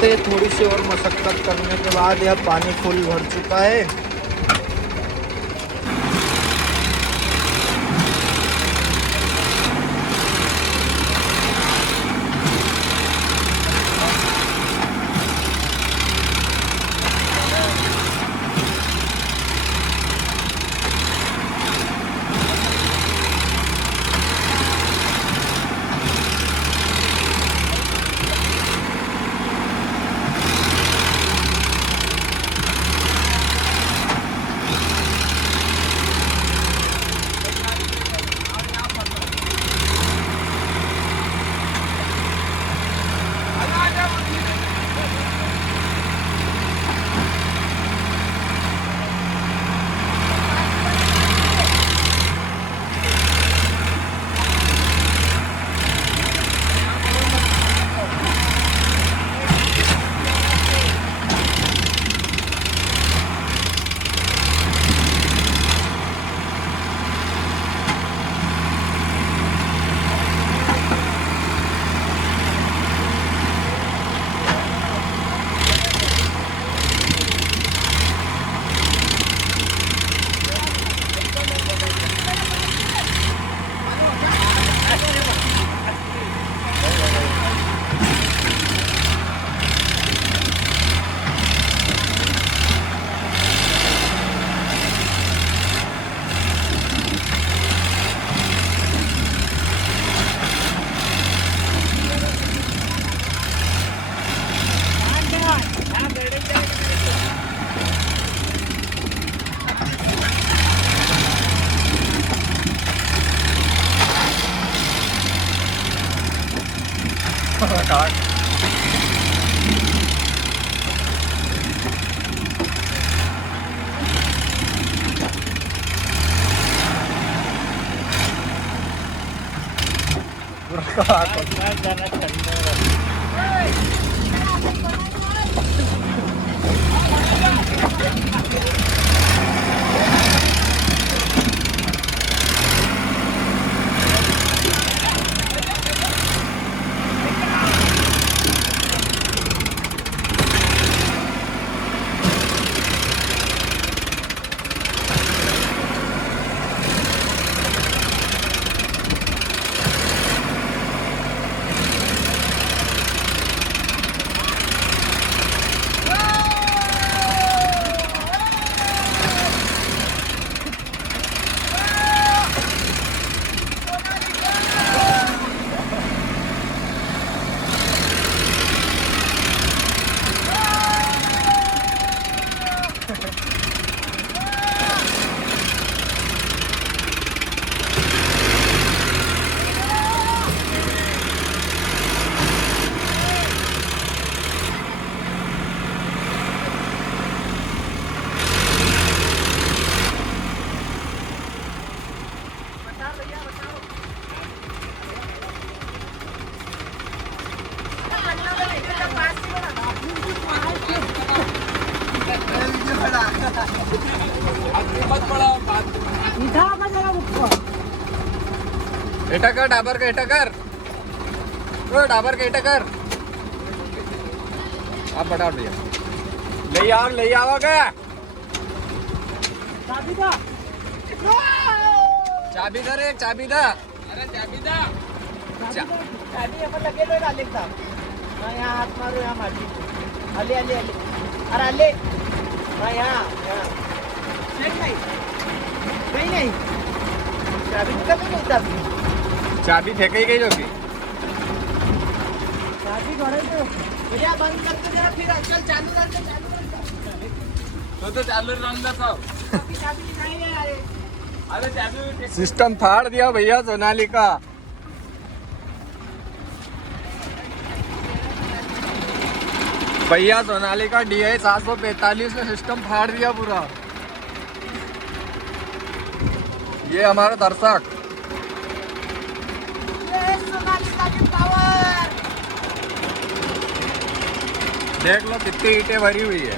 देखते हैं, थोड़ी सी और मशक्कत करने के बाद यह पानी फुल भर चुका है। एटा कर डाबर का एटा कर डाबर का एटा कर आप बता भैया ले आओ क्या चाबी दे रे चाबी दा अरे चाबी दा चाबी आपण लगेलो आले का यहाँ हात मारू यहाँ माझी आले आले आले अरे आले यहाँ नहीं नहीं चाबी कभी नहीं चाबी फेंकी गई जो की चाबी घोड़े तो भैया बंद करते जरा फिर चल चालू रहते तो चालू रहता सब चाबी नहीं है यार अरे चाबी सिस्टम फाड़ दिया भैया सोनालिका भैया सोनालिका DI 745 ने सिस्टम फाड़ दिया पूरा। ये हमारा दर्शक देख लो कितनी ईंटें भरी हुई है।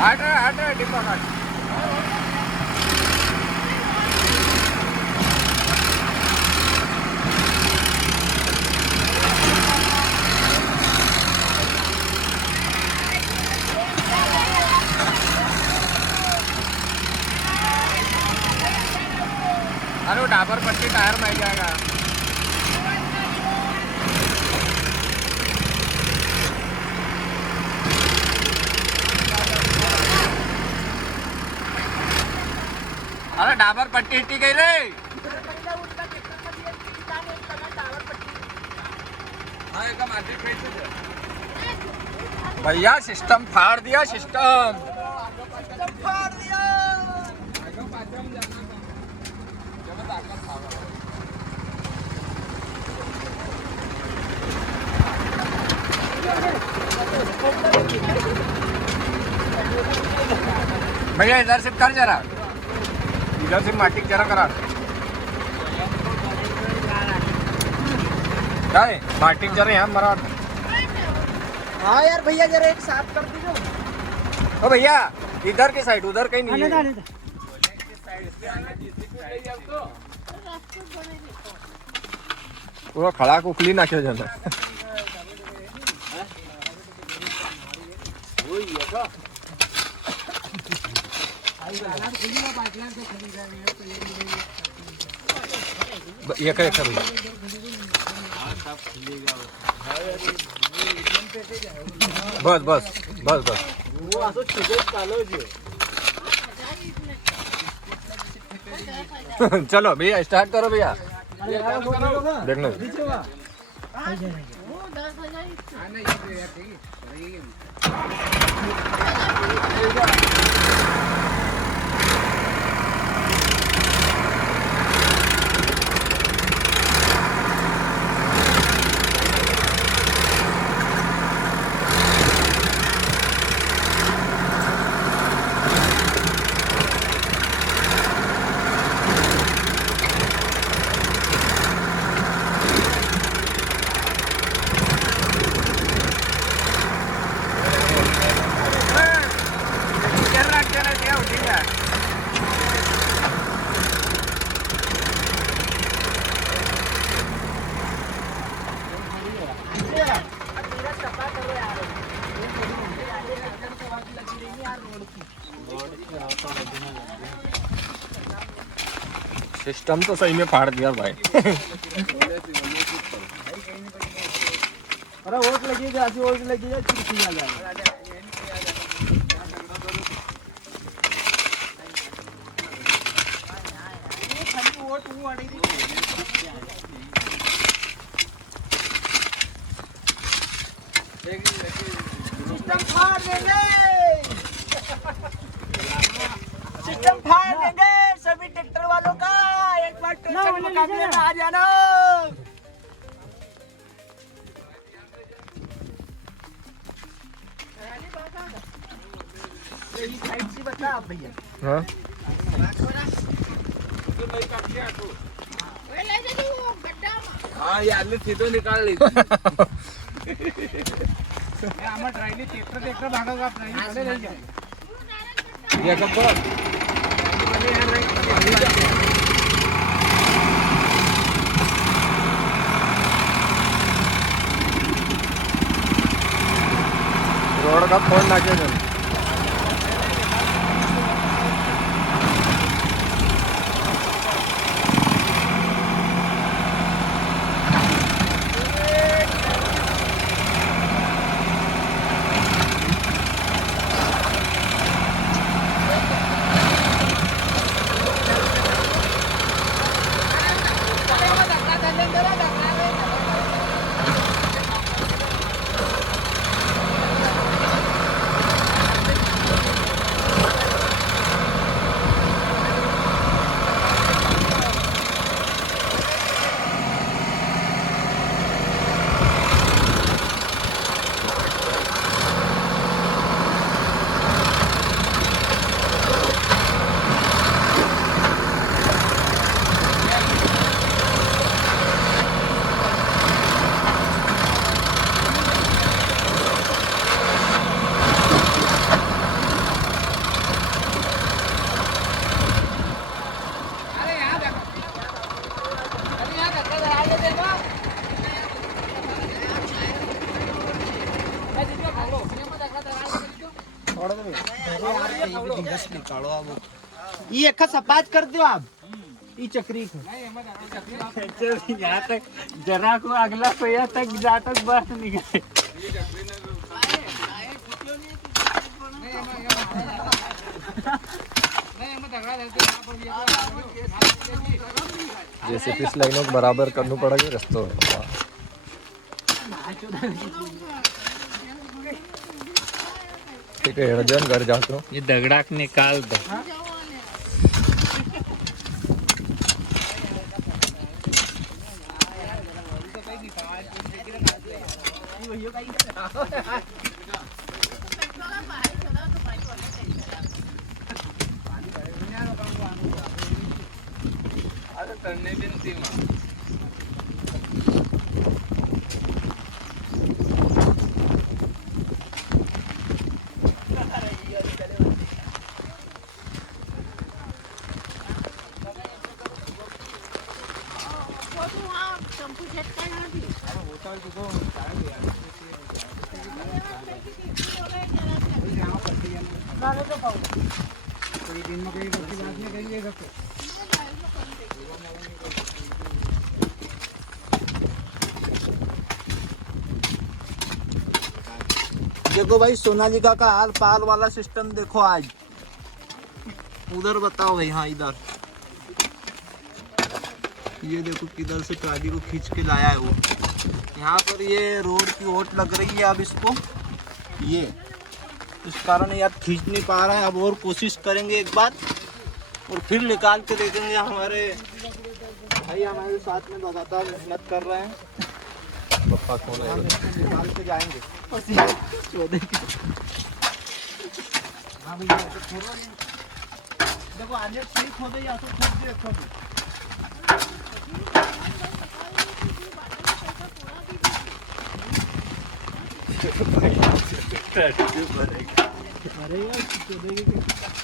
आ गया आठ डिब्बा काट अरे वो डाबर पट्टी टायर में जाएगा अरे डाबर पट्टी हिट्टी गई रे भैया सिस्टम फाड़ दिया सिस्टम भैया इधर से कर जरा इधर से माटी जरा करा क्या है माटी जरा यहाँ मरा हाँ यार भैया जरा एक साफ कर दीजिए। ओ भैया इधर की साइड उधर कहीं नहीं है पूरा खड़ा कुकली नाखे जाना ये काय करू बस बस बस बस वो असं छिगत चालवजी चलो भैया स्टार्ट करो भैया देखना सिस्टम तो सही में फाड़ दिया भाई अरे वोट लगेगा ऐसी वोट लगेगा चिड़चिड़ आ जाएगा ये खाली वोट वो अड़ेगी सिस्टम फाड़ देंगे सिस्टम फाड़ देंगे सभी ट्रैक्टर वालों का एक बार ट्रैक्टर मुकाबले में आ जाना साइड से बता आप भैया हाँ हाँ यार सीधो निकाल ली आम्हाला ट्रायली ट्रॅक्टर भागा का ट्रायली नाही जाए ये कब बोल रोड का फोन नाके जन ये एक सपाट कर दो आप ये चक्री को यहाँ तक जरा को अगला पहिया तक जा तक बस निकले जैसे पिछ लाइनों को बराबर करना पड़ेगा रस्तों ठीक है जन घर जाते हो ये दगड़ाक निकाल दो अरे करने दिन थी माँ देखो भाई सोनालिका का हाल पाल वाला सिस्टम देखो आज उधर बताओ भाई हाँ इधर ये देखो किधर से ट्राली को खींच के लाया है वो यहाँ पर ये रोड की ओट लग रही है अब इसको ये इस कारण यार खींच नहीं पा रहा है अब और कोशिश करेंगे एक बार और फिर निकाल के देखेंगे हमारे भाई हमारे साथ में लगातार मेहनत कर रहे हैं पप्पा कौन है निकाल के जाएंगे देखो आने ठीक हो गई या तो खुद देखो अरे यार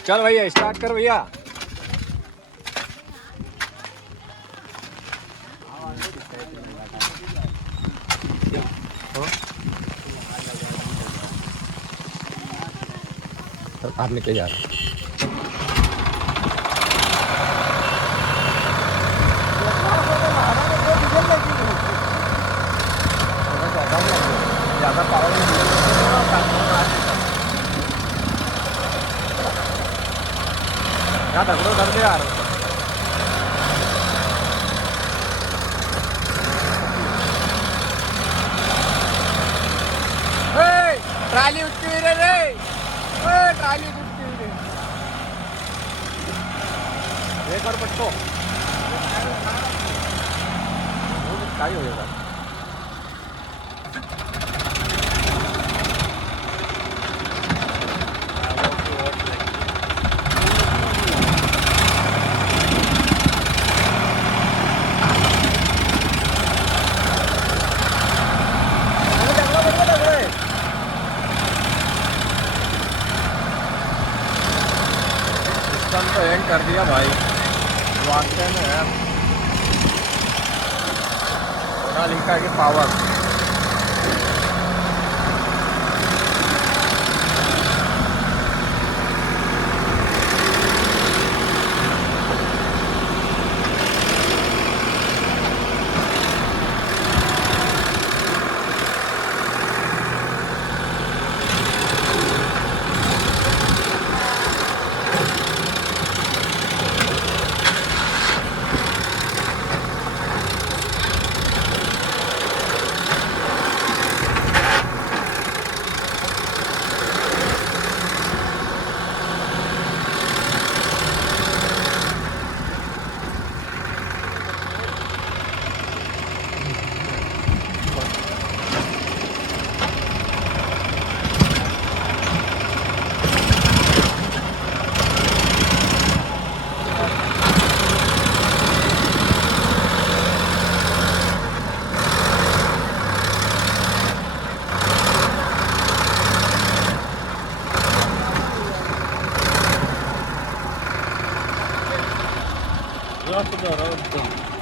चल भैया स्टार्ट कर भैया आप निकल जा रहे ज्यादा पावर दगड़ो डर दे यार ट्राली उठती हुई रे ट्राली उठती हुई एक और पट्टो काय होईल सिस्टम तो एंड कर दिया भाई वाकई में यार लिखा है कि पावर Rock the road.